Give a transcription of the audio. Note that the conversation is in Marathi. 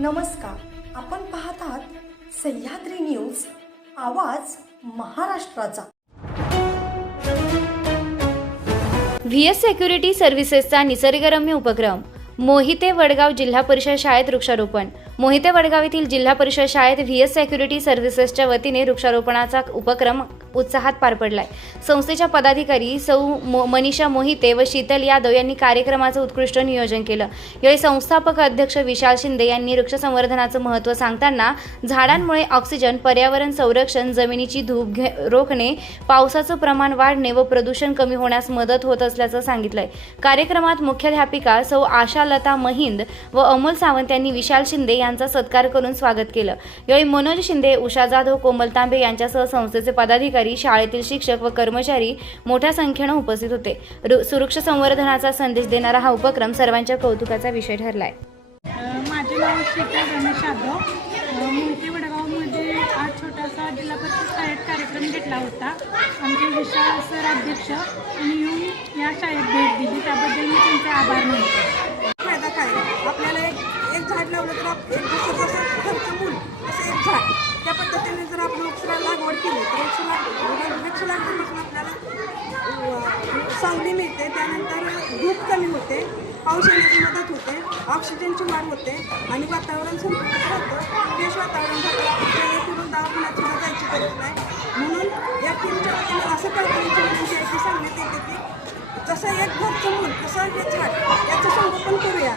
नमस्कार, आपण पाहत आहात सह्याद्री न्यूज, आवाज महाराष्ट्राचा। व्हीएस सिक्युरिटी सर्व्हिसेसचा निसर्गरम्य उपक्रम मोहिते वडगाव जिल्हा परिषद शाळेत वृक्षारोपण। मोहिते वडगाव येथील जिल्हा परिषद शाळेत व्हीएस सिक्युरिटी सर्व्हिसेसच्या वतीने वृक्षारोपणाचा उपक्रम उत्साहात पार पडलाय। संस्थेच्या पदाधिकारी सौ मनीषा मोहिते व शीतल यादव यांनी कार्यक्रमाचं उत्कृष्ट नियोजन केलं। यावेळी संस्थापक अध्यक्ष विशाल शिंदे यांनी वृक्ष संवर्धनाचं महत्त्व सांगताना झाडांमुळे ऑक्सिजन, पर्यावरण संरक्षण, जमिनीची धूप रोखणे, पावसाचं प्रमाण वाढणे व प्रदूषण कमी होण्यास मदत होत असल्याचं सांगितलंय। कार्यक्रमात मुख्याध्यापिका सौ आशालता महिंद व अमोल सावंत यांनी विशाल शिंदे यांचा सत्कार करून स्वागत केलं। यावेळी मनोज शिंदे, उषा जाधव, कोमल तांबे यांच्यासह संस्थेचे पदाधिकारी, शाळेतील शिक्षक व कर्मचारी मोठ्या संख्येने उपस्थित होते। वृक्ष संवर्धनाचा संदेश देणारा हा उपक्रम सर्वांच्या कौतुकाचा विषय ठरलाय। माझे नाव शीतल रमेश यादव। मोहिते वडगावमध्ये आज छोटासा जिल्हा परिषद शाळेत कार्यक्रम घेतला होता। आमचे विशाल सर अध्यक्ष यांनी येऊन या शाळेत भेट दिली, त्याबद्दल मी त्यांचे आभार मानते। फायदा काय, आपल्याला एक झाड लावलं तर एक जसं घरचं मूल तसं एक झाड, त्या पद्धतीने जर आपण वृक्षाला लागवड केली तर वृक्ष लागवडीपासून आपल्याला सावली मिळते, त्यानंतर धूप कमी होते, पाऊस येण्याची मदत होते, ऑक्सिजनची वाढ होते आणि वातावरण संतुलित राहतं, फ्रेश वातावरण राहतं। जेणेकरून दवाखान्यात सुद्धा जायची गरज नाही। म्हणून या टीमच्या वतीने असं कल्पनेची विनंती आहे की सांगण्यात येते की जसं एक घरचं मूल तसं हे झाड याचं संगोपन करूया।